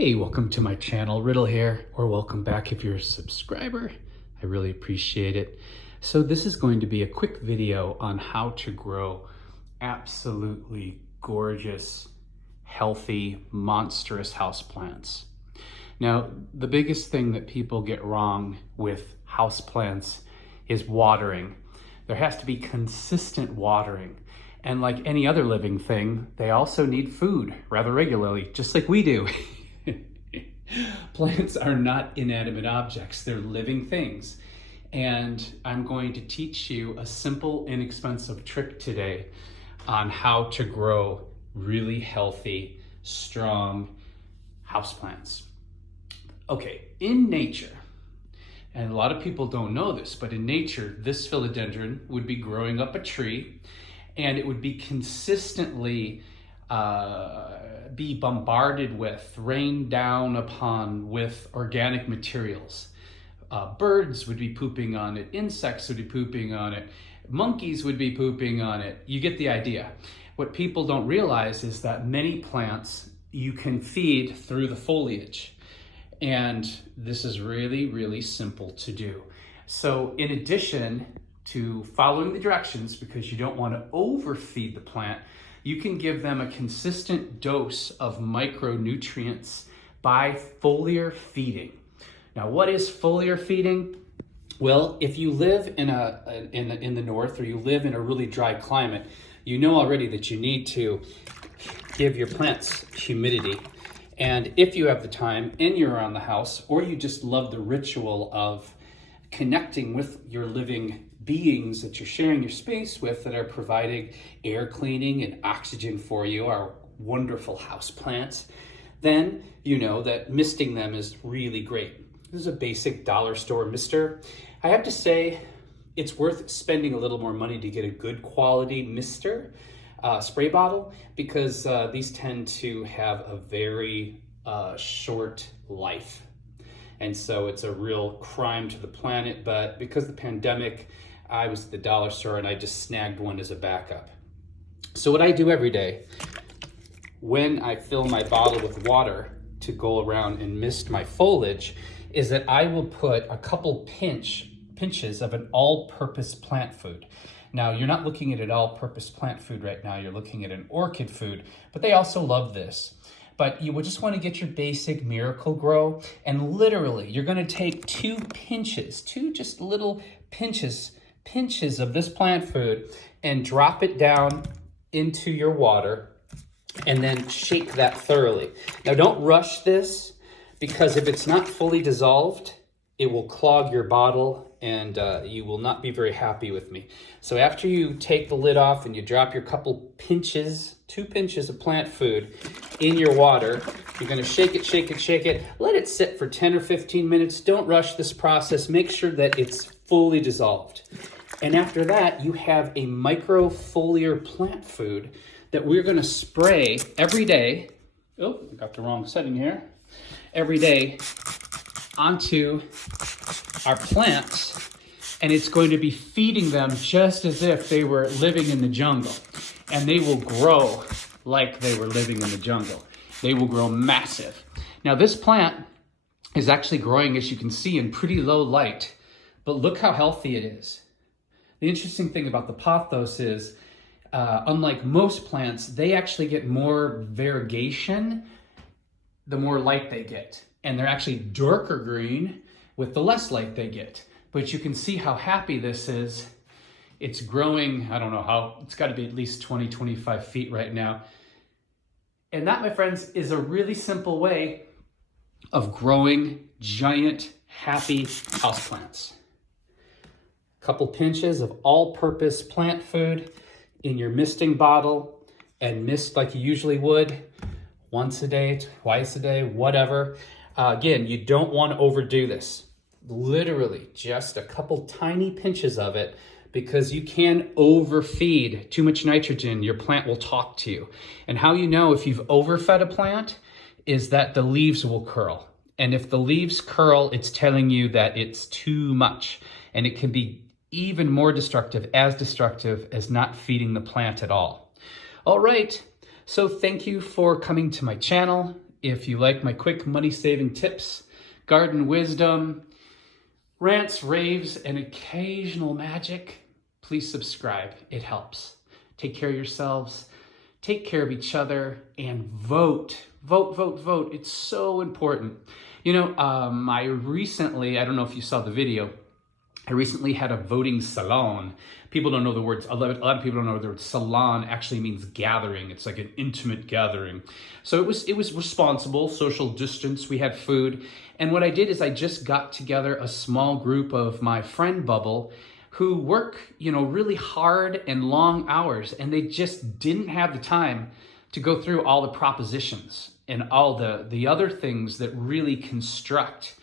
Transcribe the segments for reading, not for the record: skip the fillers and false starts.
Hey, welcome to my channel, Riddle here, or welcome back if you're a subscriber. I really appreciate it. So this is going to be a quick video on how to grow absolutely gorgeous, healthy, monstrous houseplants. Now, the biggest thing that people get wrong with houseplants is watering. There has to be consistent watering. And like any other living thing, they also need food rather regularly, just like we do. Plants are not inanimate objects, they're living things. And I'm going to teach you a simple, inexpensive trick today on how to grow really healthy, strong houseplants. Okay, in nature, and a lot of people don't know this, but in nature, this philodendron would be growing up a tree and it would be consistently be bombarded with, rained down upon with organic materials. Birds would be pooping on it, insects would be pooping on it, monkeys would be pooping on it. You get the idea. What people don't realize is that many plants you can feed through the foliage. And this is really, really simple to do. So in addition to following the directions, because you don't want to overfeed the plant, you can give them a consistent dose of micronutrients by foliar feeding. Now, what is foliar feeding? Well, if you live in the north, or you live in a really dry climate, you know already that you need to give your plants humidity. And if you have the time and you're around the house, or you just love the ritual of connecting with your living beings that you're sharing your space with, that are providing air cleaning and oxygen for you, our wonderful house plants, then you know that misting them is really great. This is a basic dollar store mister. I have to say, it's worth spending a little more money to get a good quality mister spray bottle, because these tend to have a very short life. And so it's a real crime to the planet, but because of the pandemic, I was at the dollar store and I just snagged one as a backup. So what I do every day when I fill my bottle with water to go around and mist my foliage is that I will put a couple pinches of an all-purpose plant food. Now, you're not looking at an all-purpose plant food right now, you're looking at an orchid food, but they also love this. But you would just want to get your basic Miracle-Gro, and literally, you're going to take two just little pinches of this plant food and drop it down into your water and then shake that thoroughly. Now, don't rush this, because if it's not fully dissolved, it will clog your bottle and you will not be very happy with me. So after you take the lid off and you drop your couple pinches, 2 pinches of plant food in your water, you're gonna shake it, let it sit for 10 or 15 minutes. Don't rush this process. Make sure that it's fully dissolved. And after that, you have a microfoliar plant food that we're gonna spray every day. Oh, I got the wrong setting here. Every day onto our plants, and it's going to be feeding them just as if they were living in the jungle. And they will grow like they were living in the jungle. They will grow massive. Now, this plant is actually growing, as you can see, in pretty low light, but look how healthy it is. The interesting thing about the pothos is, unlike most plants, they actually get more variegation the more light they get. And they're actually darker green with the less light they get. But you can see how happy this is. It's growing, I don't know how, it's got to be at least 20, 25 feet right now. And that, my friends, is a really simple way of growing giant, happy houseplants. Couple pinches of all-purpose plant food in your misting bottle, and mist like you usually would, once a day, twice a day, whatever. Again, you don't want to overdo this. Literally just a couple tiny pinches of it, because you can overfeed too much nitrogen. Your plant will talk to you. And how you know if you've overfed a plant is that the leaves will curl. And if the leaves curl, it's telling you that it's too much. And it can be even more destructive as not feeding the plant at all. All right, so thank you for coming to my channel. If you like my quick money-saving tips, garden wisdom, rants, raves, and occasional magic, please subscribe. It helps. Take care of yourselves, take care of each other, and vote. Vote, vote, vote. It's so important. You know, I don't know if you saw the video, I recently had a voting salon. People don't know the words, a lot of people don't know the word salon actually means gathering. It's like an intimate gathering. So it was responsible, social distance, we had food. And what I did is I just got together a small group of my friend bubble who work, really hard and long hours, and they just didn't have the time to go through all the propositions and all the other things that really construct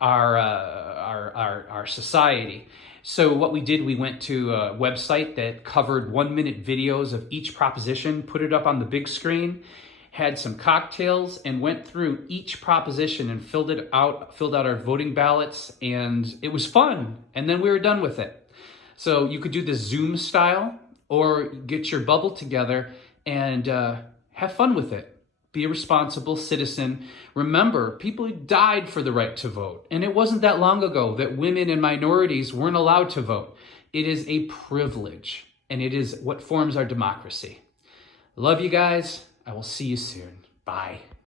our society. So what we did, we went to a website that covered 1-minute videos of each proposition, put it up on the big screen, had some cocktails, and went through each proposition and filled out our voting ballots, and it was fun. And then we were done with it. So you could do the Zoom style or get your bubble together and have fun with it. Be a responsible citizen. Remember, people died for the right to vote. And it wasn't that long ago that women and minorities weren't allowed to vote. It is a privilege, and it is what forms our democracy. Love you guys. I will see you soon. Bye.